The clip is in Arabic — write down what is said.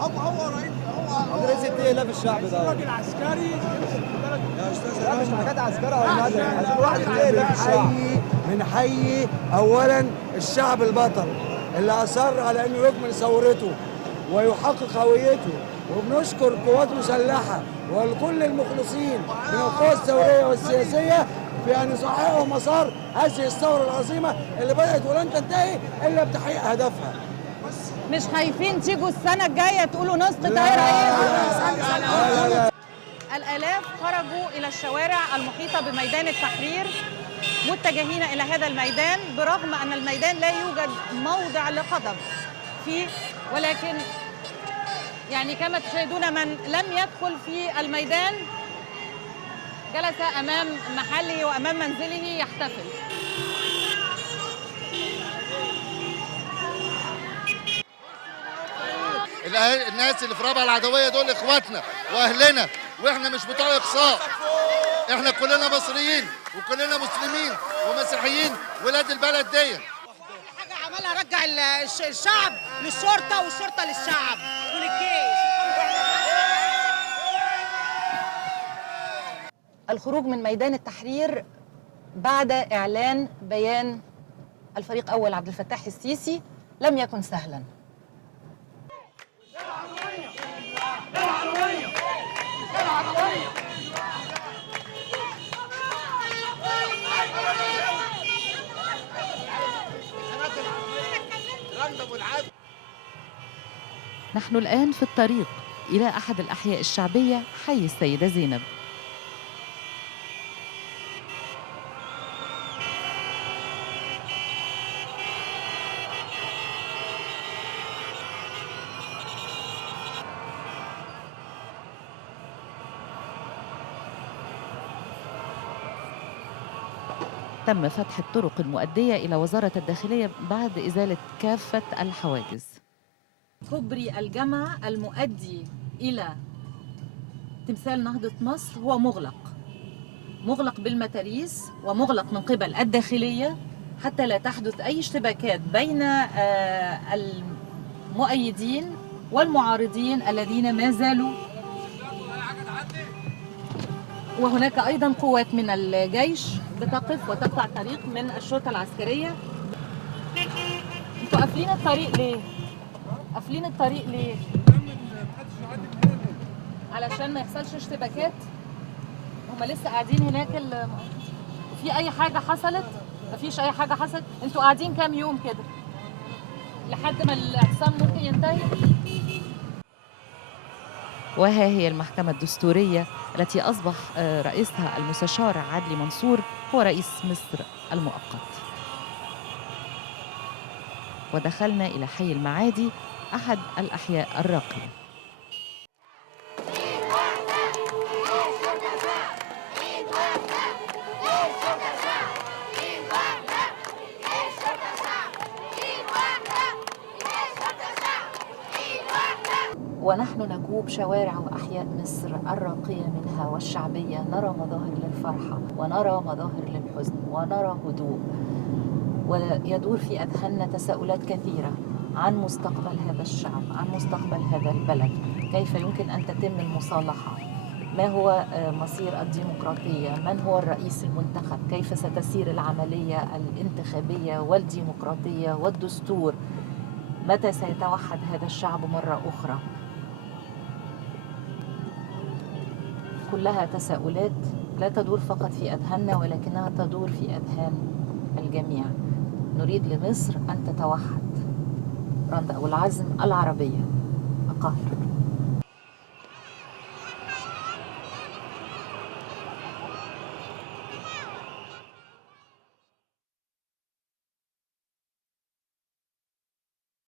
هو رئيس هو رئيس الدولة في الشعب ده راجل عسكري يمسك البلد. يا استاذ، لا مش حاجات عسكريه ولا حاجه، عايزين واحد الدولة في الشعب. بنحيي اولا الشعب البطل اللي اصر على انه يكمل ثورته ويحقق هويته، وبنشكر القوات المسلحه وكل المخلصين من القوى الثوريه والسياسيه في ان يصححوا مسار هذه الثوره العظيمه اللي بدات ولن تنتهي الا بتحقيق هدفها. مش خايفين تيجوا السنة الجاية تقولوا نسقط ايه رئيس؟ الآلاف خرجوا إلى الشوارع المحيطة بميدان التحرير متجهين إلى هذا الميدان، برغم أن الميدان لا يوجد موضع لقدم فيه، ولكن يعني كما تشاهدون من لم يدخل في الميدان جلس أمام محله وأمام منزله يحتفل. الناس اللي في رابعه العدويه دول اخواتنا واهلنا، واحنا مش بتوع اقصاء، احنا كلنا مصريين وكلنا مسلمين ومسيحيين ولاد البلد دي. حاجه عملها رجع الشعب للشرطه والشرطه للشعب وللجيش. الخروج من ميدان التحرير بعد إعلان بيان الفريق أول عبد الفتاح السيسي لم يكن سهلاً. نحن الآن في الطريق إلى أحد الأحياء الشعبية حي السيدة زينب. تم فتح الطرق المؤدية إلى وزارة الداخلية بعد إزالة كافة الحواجز. كوبري الجامعة المؤدي إلى تمثال نهضة مصر هو مغلق بالمتاريس ومغلق من قبل الداخلية حتى لا تحدث أي اشتباكات بين المؤيدين والمعارضين الذين ما زالوا. وهناك أيضا قوات من الجيش بتقف وتقطع طريق من الشرطة العسكرية. انتوا قافلين الطريق ليه؟ قافلين الطريق ليه؟ علشان ما يحصلش اشتباكات. هما لسه قاعدين هناك. في أي حاجة حصلت؟ مفيش أي حاجة حصلت. انتوا قاعدين كام يوم كده؟ لحد ما الاعتصام ممكن ينتهي؟ وها هي المحكمة الدستورية التي أصبح رئيسها المستشار عدلي منصور هو رئيس مصر المؤقت. ودخلنا إلى حي المعادي أحد الأحياء الراقية. ونحن نجوب شوارع وأحياء مصر الراقية منها والشعبية، نرى مظاهر للفرحة ونرى مظاهر للحزن ونرى هدوء، ويدور في أذهاننا تساؤلات كثيرة عن مستقبل هذا الشعب، عن مستقبل هذا البلد. كيف يمكن أن تتم المصالحة؟ ما هو مصير الديمقراطية؟ من هو الرئيس المنتخب؟ كيف ستسير العملية الانتخابية والديمقراطية والدستور؟ متى سيتوحد هذا الشعب مرة أخرى؟ كلها تساؤلات لا تدور فقط في أذهاننا ولكنها تدور في أذهان الجميع. نريد لمصر أن تتوحد. رندا أبو العزم، العربية، القاهرة.